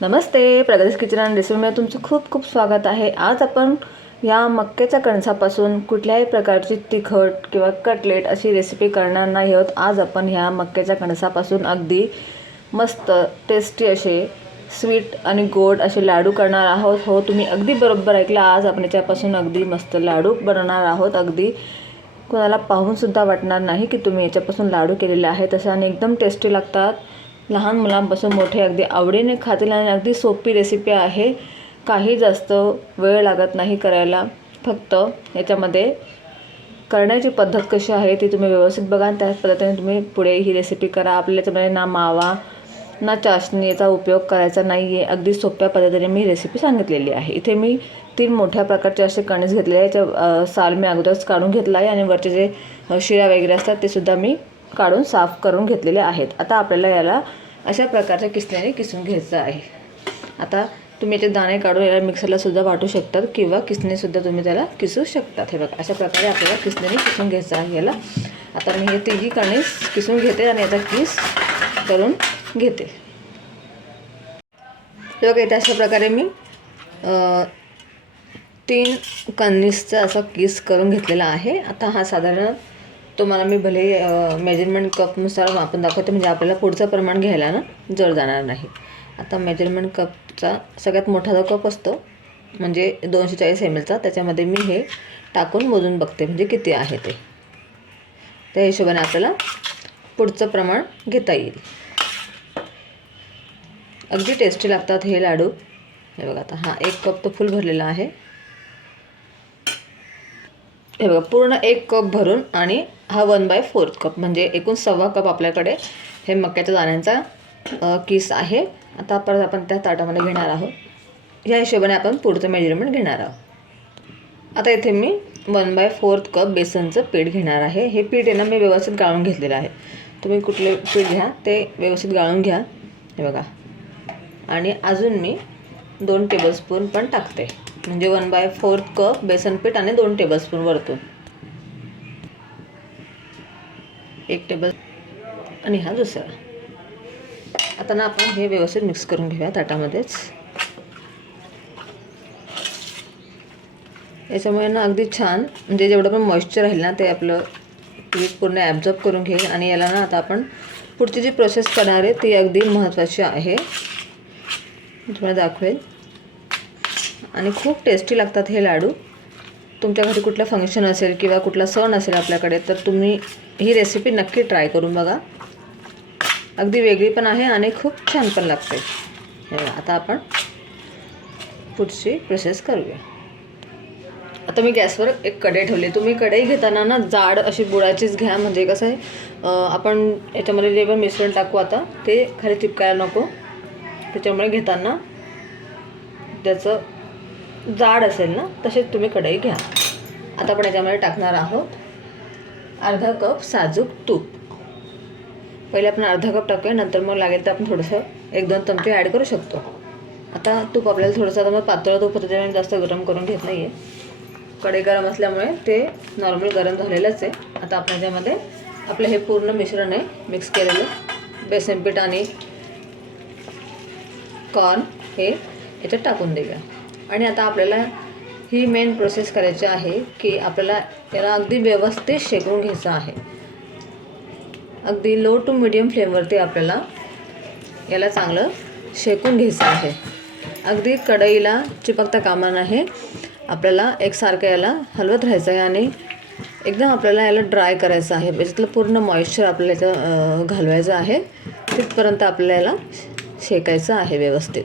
Namaste, प्रगतीज kitchen and रेसिपीमध्ये तुमचं खूप खूप स्वागत आहे। आज आपण या मक्याच्या कणसापासून कुठल्याही प्रकारची तिखट किंवा कटलेट अशी रेसिपी करणार नाही आहोत। आज आपण ह्या मक्याच्या कणसापासून अगदी मस्त टेस्टी असे स्वीट आणि गोड असे लाडू करणार आहोत। हो, तुम्ही अगदी बरोबर ऐकलं। आज आपण याच्यापासून अगदी मस्त लाडू बनवणार आहोत। अगदी कोणाला पाहूनसुद्धा वाटणार नाही की तुम्ही याच्यापासून लाडू केलेले आहेत तसे, आणि एकदम टेस्टी लागतात। लहान मुलांपासून मोठे अगदी आवडीने खातील आणि अगदी सोपी रेसिपी आहे। काही जास्त वेळ लागत नाही करायला। फक्त याच्यामध्ये करण्याची पद्धत कशी आहे ती तुम्ही व्यवस्थित बघा आणि त्याच पद्धतीने तुम्ही पुढे ही रेसिपी करा। आपल्या याच्यामध्ये ना मावा ना चाशणीचा उपयोग करायचा नाही आहे। अगदी सोप्या पद्धतीने मी रेसिपी सांगितलेली आहे। इथे मी 3 मोठ्या प्रकारचे असे कणीस घेतले आहे। याच्या साल मी अगोदरच काढून घेतला आहे आणि वरचे जे शिरा वगैरे असतात ते सुद्धा मी काढून साफ करून घेतलेले आहेत। आता आपल्याला याला अशा प्रकारच्या किसण्याने किसून घ्यायचं आहे। आता तुम्ही याचे दाणे काढून याला मिक्सरला सुद्धा वाटू शकतात किंवा किसणे सुद्धा तुम्ही त्याला किसू शकतात। हे बघा, अशा प्रकारे आपल्याला किसण्याने किसून घ्यायचं आहे याला। आता मी हे तिन्ही कणीस किसून घेते आणि याचा किस करून घेते। बघा, इथे अशा प्रकारे मी 3 कणीसचा असा किस करून घेतलेला आहे। आता हा साधारण तुम्हाला मी भले मेजरमेंट कपनुसार मापून दाखवते, म्हणजे आपल्याला पुढचं प्रमाण घ्यायला ना जड जाणार नाही। आता मेजरमेंट कपचा सगळ्यात मोठा जो कप असतो म्हणजे 240 ml चा, त्याच्यामध्ये मी हे टाकून मोजून बघते म्हणजे किती आहे ते। त्या हिशोबाने आपल्याला पुढचं प्रमाण घेता येईल। अगदी टेस्टी लागतात हे लाडू। हे बघा, आता हा 1 कप तो फुल भरलेला आहे। हे बघा, पूर्ण 1 कप भरून आणि हा 1/4 कप म्हणजे एकूण 1/2 कप आपल्याकडे हे मक्याच्या दाण्यांचा किस आहे। आता परत आपण त्या ताटामध्ये घेणार आहोत। या हिशोबाने आपण पुढचं मेजरमेंट घेणार आहोत। आता इथे मी 1/4 कप बेसनचं पीठ घेणार आहे। हे पीठ आहे ना मी व्यवस्थित गाळून घेतलेलं आहे। तुम्ही कुठले पीठ घ्या ते व्यवस्थित गाळून घ्या। हे बघा, आणि अजून मी 2 टेबलस्पून पण टाकते, म्हणजे 1/4 कप बेसन पीठ आणि 2 टेबलस्पून वरतून 1 टेबल आणि हा दुसरा। आता ना आपण हे व्यवस्थित मिक्स करून घेऊया ताटामध्येच। याच्यामुळे ना अगदी छान म्हणजे जेवढं पण मॉइश्चर राहील ना ते आपलं पीठ पूर्ण ॲब्झॉर्ब करून घेईल। आणि याला ना आता आपण पुढची जी प्रोसेस करणार आहे ती अगदी महत्त्वाची आहे, तुम्हाला दाखवेल। आणि खूप टेस्टी लागतात हे लाडू। तुमच्या घरी कुठलं फंक्शन असेल किंवा कुठला सण असेल आपल्याकडे तर तुम्ही ही रेसिपी नक्की ट्राय करून बघा। अगदी वेगळी पण आहे आणि खूप छान पण लागते। आता आपण पुढची प्रोसेस करूया। आता मी गॅसवर एक कढई ठेवली। तुम्ही कढई घेताना ना जाड अशी बुडाचीच घ्या, म्हणजे कसं आहे आपण याच्यामध्ये जे पण मिश्रण टाकू आता ते खाली चिपकायला नको। त्याच्यामुळे घेताना त्याचं जाड असेल ना तसेच तुम्ही कढई घ्या। आता आपण याच्यामध्ये टाकणार आहोत अर्धा कप साजूक तूप। पहिले आपण अर्धा कप टाकूया, नंतर मग लागेल तर आपण थोडंसं 1-2 चमचे ॲड करू शकतो। आता तूप आपल्याला थोडंसं आता मग पातळ तूप होतं त्यामुळे जास्त गरम करून घेत नाही आहे। कढई गरम असल्यामुळे ते नॉर्मल गरम झालेलंच आहे। आता आपण याच्यामध्ये आपलं हे पूर्ण मिश्रण आहे मिक्स केलेलं बेसन पीठ आणि कॉर्न हे याच्यात टाकून देऊया। आणि आता आपल्याला ही मेन प्रोसेस करायची आहे की आपल्याला याला अगदी व्यवस्थित शेकून घ्यायचं आहे। अगदी लो टू मिडियम फ्लेमवरती आपल्याला याला चांगलं शेकून घ्यायचं आहे। अगदी कढईला चिपकता कामा नये, आपल्याला एकसारखं याला हलवत राहायचं आहे आणि एकदम आपल्याला याला ड्राय करायचं आहे। याच्यातलं पूर्ण मॉइश्चर आपल्याला याचं घालवायचं आहे, तिथपर्यंत आपल्याला याला शेकायचं आहे व्यवस्थित।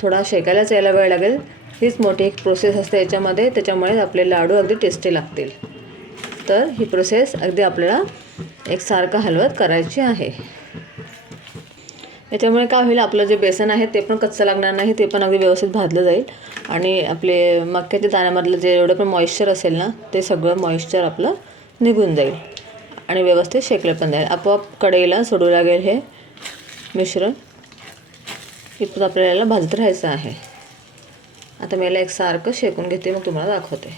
थोडा शेकायलाच यायला वेळ लागेल, हीच मोठी एक प्रोसेस असते याच्यामध्ये, त्याच्यामुळे आपले लाडू अगदी टेस्टी लागतील। तर ही प्रोसेस अगदी आपल्याला एकसारखं हलवत करायची आहे। याच्यामुळे काय होईल, आपलं जे बेसन आहे ते पण कच्चं लागणार नाही, ते पण अगदी व्यवस्थित भाजलं जाईल आणि आपले मक्याच्या दाण्यामधलं जे एवढं पण मॉइश्चर असेल ना ते सगळं मॉइश्चर आपलं निघून जाईल आणि व्यवस्थित शेकलं पण जाईल। आपोआप कढईला सोडू लागेल हे मिश्रण। इथं आपल्याला याला भाजत राहायचं आहे। आता मी याला एकसारखं शेकून घेते, मग तुम्हाला दाखवते।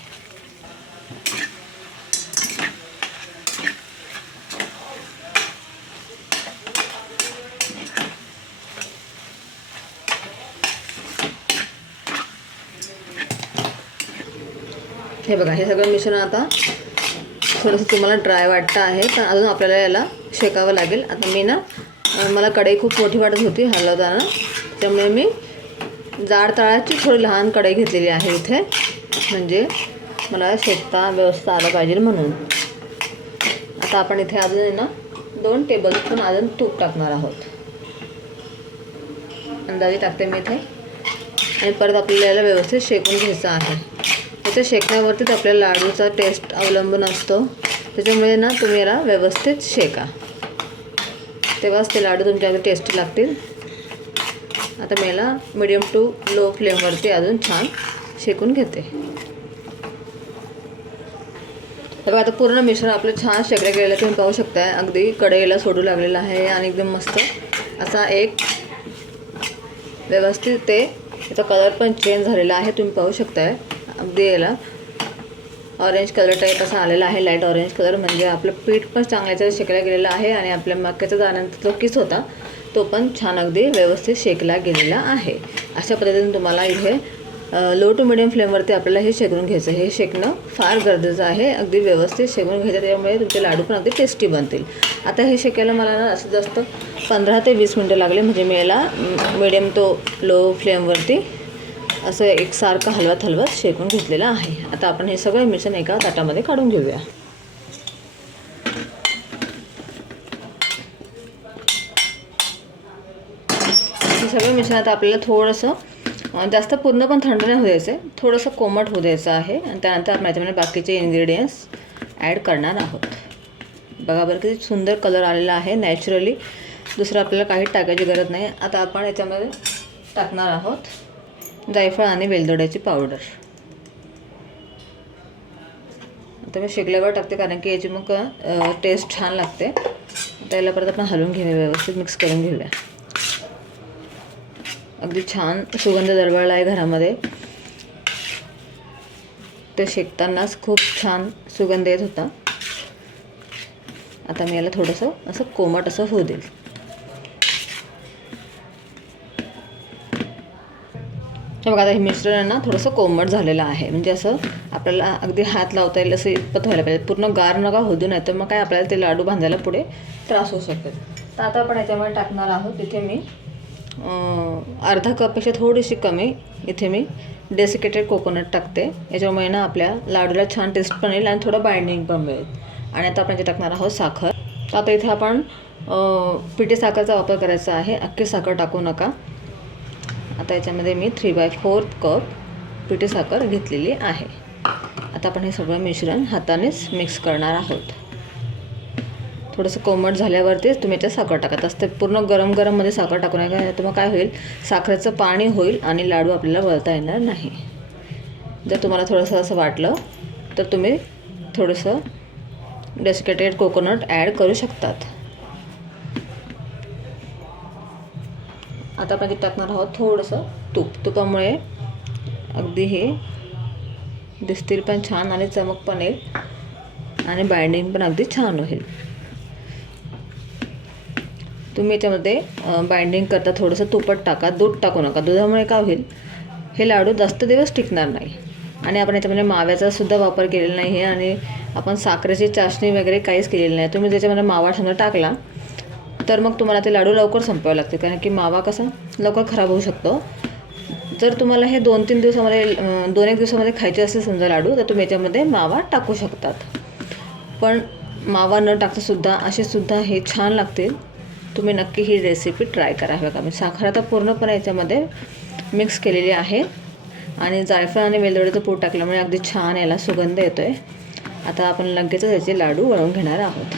हे बघा, हे सगळं मिश्रण आता थोडंसं तुम्हाला ड्राय वाटतं आहे, पण अजून आपल्याला याला शेकावं लागेल. आता मी ना, मला कढई खूप मोठी वाटत होती हलवताना, त्यामुळे मी जाड तळाची थोडी लहान कढई घेतलेली आहे इथे, म्हणजे मला शेकता व्यवस्थित आलं पाहिजे म्हणून. आता आपण इथे अजून ना 2 टेबलस्पून अजून तूप टाकणार आहोत. अंदाजे टाकते मी इथे. आणि परत आपल्याला याला व्यवस्थित शेकून घ्यायचं आहे. त्याच्या शेकण्यावरतीच आपल्या लाडूचा टेस्ट अवलंबून असतो, त्याच्यामुळे ना तुम्ही याला व्यवस्थित शेका, तेव्हाच ते लाडू तुमच्याकडे टेस्टी लागतील. आता मी याला मीडियम टू लो फ्लेमवरती अजून छान शेकून घेते. तर आता पूर्ण मिश्रण आपलं छान शेकलं गेलेलं तुम्ही पाहू शकताय. अगदी कढईला सोडू लागलेलं आहे आणि एकदम मस्त असा एक व्यवस्थित ते याचा कलर पण चेंज झालेला आहे, तुम्ही पाहू शकताय. अगदी याला ऑरेंज कलर टाईप असा आलेला आहे, लाईट ऑरेंज कलर, म्हणजे आपलं पीठ पण चांगल्याचं शेकलं गेलेलं आहे आणि आपल्या मक्याचा दाण्याचा जो किस होता तो पण छान अगदी व्यवस्थित शेकला गेलेला आहे. अशा पद्धतीने तुम्हाला इथे लो टू मिडियम फ्लेमवरती आपल्याला हे शेकून घ्यायचं. हे शेकणं फार गरजेचं आहे, अगदी व्यवस्थित शेकून घ्यायचं, त्यामुळे तुमचे लाडू पण अगदी टेस्टी बनतील. आता हे शेकायला मला ना असं जास्त 15 ते 20 मिनटं लागले, म्हणजे मी याला मिडियम टू लो फ्लेमवरती असं एकसारखं हलवत शेकून घेतलेलं आहे. आता आपण हे सगळं मिश्रण एका ताटामध्ये काढून घेऊया. हे सगळं मिश्रण आता आपल्याला थोडंसं जास्त पूर्ण पण थंड नाही होऊ द्यायचं, थोडंसं कोमट होऊ द्यायचं आहे. आणि त्यानंतर आपण याच्यामध्ये बाकीचे इन्ग्रेडियंट्स ॲड करणार आहोत. बघा बरं किती सुंदर कलर आलेला आहे नॅचरली, दुसरं आपल्याला काही टाकायची गरज नाही. आता आपण याच्यामध्ये टाकणार आहोत जायफळ आणि वेलदोड्याची पावडर. आता मी शेकल्यावर टाकते, कारण की याची मग टेस्ट छान लागते. त्याला परत आपण हलवून घेऊया, व्यवस्थित मिक्स करून घेऊया. अगदी छान सुगंध दरवळला आहे घरामध्ये, ते शेकतानाच खूप छान सुगंध येत होता. आता मी याला थोडंसं असं कोमट असं होऊ देईल. बघा, आता हे मिश्रण ना थोडंसं कोमट झालेलं आहे, म्हणजे असं आपल्याला अगदी हात लावता येईल असं इतपत व्हायला पाहिजे. पूर्ण गार नका होऊ देऊ, नाही तर मग काय आपल्याला ते लाडू बांधायला पुढे त्रास होऊ शकेल. तर आता आपण याच्यामध्ये टाकणार आहोत, इथे मी अर्धा कपपेक्षा थोडीशी कमी इथे मी डेसिकेटेड कोकोनट टाकते. याच्यामुळे ना आपल्या लाडूला छान टेस्ट पण येईल आणि थोडं बाइंडिंग पण मिळेल. आणि आता आपण इथे टाकणार आहोत साखर. तर आता इथे आपण पिठी साखरचा वापर करायचा आहे, अख्खी साखर टाकू नका. आता याच्यामध्ये मी 3/4 कप पिठी साखर घेतलेली आहे. आता आपण हे सगळं मिश्रण हातानेच मिक्स करणार आहोत. थोडंसं कोमट झाल्यावरतीच तुम्ही याच्यात साखर टाकत असते. पूर्ण गरम गरममध्ये साखर टाकू नका, तर मग काय होईल, साखरेचं पाणी होईल आणि लाडू आपल्याला वळता येणार नाही. जर तुम्हाला थोडंसं असं वाटलं तर तुम्ही थोडंसं डेसिकेटेड कोकोनट ॲड करू शकतात. आता आपण टाकणार आहोत थोडंसं तूप. तुपामुळे अगदी हे दिसतील पण छान आणि चमक पण येईल आणि बाइंडिंग पण अगदी छान होईल. तुम्ही याच्यामध्ये बाइंडिंग करता थोडंसं तुपट टाका, दूध टाकू नका. दुधामुळे काय होईल, हे लाडू जास्त दिवस टिकणार नाही. आणि आपण याच्यामध्ये माव्याचा सुद्धा वापर केलेला नाही आहे आणि आपण साखरेची चाशणी वगैरे काहीच केलेली नाही. तुम्ही त्याच्यामध्ये मावा समजा टाकला तर मग तुम्हाला ते लाडू लवकर संपवावे लागते, कारण की मावा कसा लवकर खराब होऊ शकतो. जर तुम्हाला हे 2-3 दिवसामध्ये 2-1 दिवसामध्ये खायचे असेल समजा लाडू, तर तुम्ही याच्यामध्ये मावा टाकू शकतात. पण मावा न टाकतासुद्धा असेसुद्धा हे छान लागतील. तुम्ही नक्की ही रेसिपी ट्राय करा. बघा, मी साखर आता पूर्णपणे याच्यामध्ये मिक्स केलेली आहे आणि जायफळ आणि वेलदोड्याचं पूड टाकल्यामुळे अगदी छान याला सुगंध येतो आहे. आता आपण लगेचच याचे लाडू वळवून घेणार आहोत.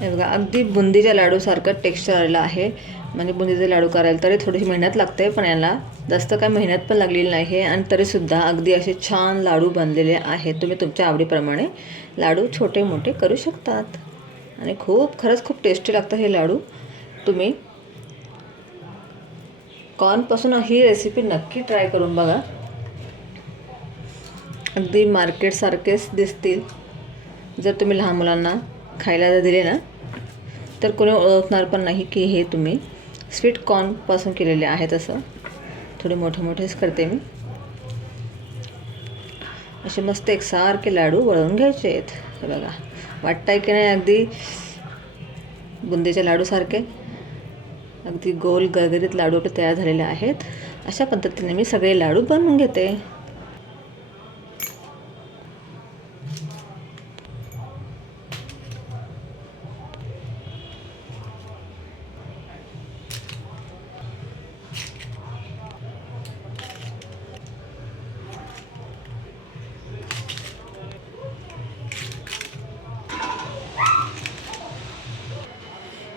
हे बघा, अगदी बुंदीच्या लाडूसारखं टेक्स्चर आलेलं आहे. म्हणजे बुंदीचे लाडू करायला तरी थोडीशी मेहनत लागते, पण याला जास्त काय मेहनत पण लागलेली नाही आहे आणि तरीसुद्धा अगदी असे छान लाडू बनलेले आहेत. तुम्ही तुमच्या आवडीप्रमाणे लाडू छोटे मोठे करू शकतात आणि खरंच खूप टेस्टी लागतात हे लाडू. तुम्ही कॉर्नपासून ही रेसिपी नक्की ट्राय करून बघा. अगदी मार्केटसारखेच दिसतील. जर तुम्ही लहान मुलांना खायला जर दिले ना, तर कोणी ओळखणार पण नाही की हे तुम्ही स्वीट कॉर्नपासून केलेले आहेत असं. थोडे मोठे मोठेच करते मी. असे मस्त एकसारखे लाडू वळवून घ्यायचे आहेत. हे बघा, वाटतंय की नाही अगदी बुंदीच्या लाडूसारखे. अगदी गोल गरगरीत लाडू आपले तयार झालेले आहेत. अशा पद्धतीने मी सगळे लाडू बनवून घेते.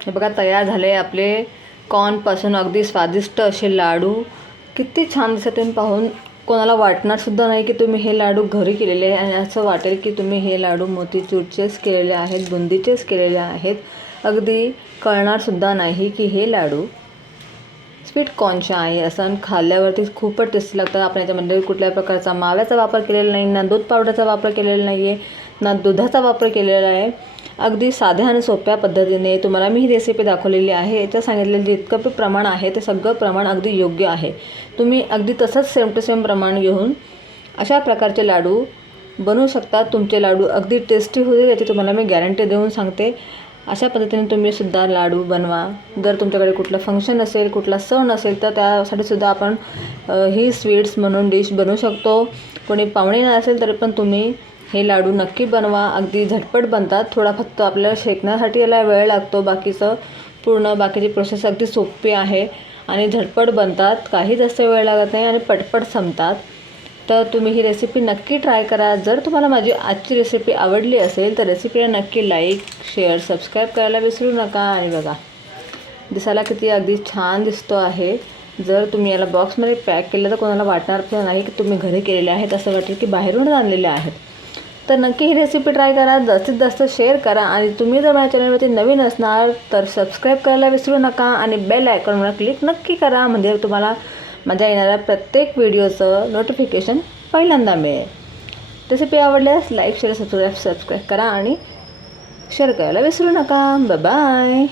हे बघा, तयार झाले आपले कॉर्नपासून अगदी स्वादिष्ट असे लाडू. किती छान दिसत आहे पाहून कोणाला वाटणारसुद्धा नाही की तुम्ही हे लाडू घरी केलेले आहे, आणि असं वाटेल की तुम्ही हे लाडू मोतीचूरचेच केलेले आहेत, बुंदीचेच केलेले आहेत. अगदी कळणारसुद्धा नाही की हे लाडू स्वीट कॉर्नचे आहे असं. आणि खाल्ल्यावरती खूपच टेस्टी लागतात. आपण याच्यामध्ये कुठल्याही प्रकारचा माव्याचा वापर केलेला नाही, ना दूध पावडरचा वापर केलेला नाही आहे, ना दुधाचा वापर केलेला आहे. अगदी साध्या आणि सोप्या पद्धतीने तुम्हाला मी ही रेसिपी दाखवलेली आहे. याच्यात सांगितलेलं जितकं पण प्रमाण आहे ते सगळं प्रमाण अगदी योग्य आहे. तुम्ही अगदी तसंच सेम टू सेम प्रमाण घेऊन अशा प्रकारचे लाडू बनवू शकता. तुमचे लाडू अगदी टेस्टी होईल याची तुम्हाला मी गॅरंटी देऊन सांगते. अशा पद्धतीने तुम्हीसुद्धा लाडू बनवा. जर तुमच्याकडे कुठलं फंक्शन असेल, कुठला सण असेल तर त्यासाठीसुद्धा आपण ही स्वीट्स म्हणून डिश बनवू शकतो. कोणी पाहुणे नसेल तरी पण तुम्ही हे लाडू नक्की बनवा. अगदी झटपट बनतात. थोडा फक्त आपल्याला शेकण्यासाठी याला वेळ लागतो. बाकीची प्रोसेस अगदी सोपी आहे आणि झटपट बनतात. काही जास्त वेळ लागत नाही आणि पटपट संपतात. तर तुम्ही ही रेसिपी नक्की ट्राय करा. जर तुम्हाला माझी आजची रेसिपी आवडली असेल तर रेसिपीला नक्की लाईक, शेअर, सबस्क्राईब करायला विसरू नका. आणि बघा, दिसायला किती अगदी छान दिसतो आहे. जर तुम्ही याला बॉक्समध्ये पॅक केलं तर कोणाला वाटणार पण नाही की तुम्ही घरी केलेले आहेत, असं वाटेल की बाहेरून आणलेले आहेत. तर नक्की ही रेसिपी ट्राय करा, जास्तीत जास्त शेअर करा. आणि तुम्ही जर माझ्या चॅनलवरती नवीन असणार तर सबस्क्राईब करायला विसरू नका आणि बेल आयकॉनवर क्लिक नक्की करा, म्हणजे तुम्हाला माझ्या येणाऱ्या प्रत्येक व्हिडिओचं नोटिफिकेशन पहिल्यांदा मिळेल. रेसिपी आवडल्यास लाईक, शेअर, सबस्क्राईब करा आणि शेअर करायला विसरू नका. Bye bye.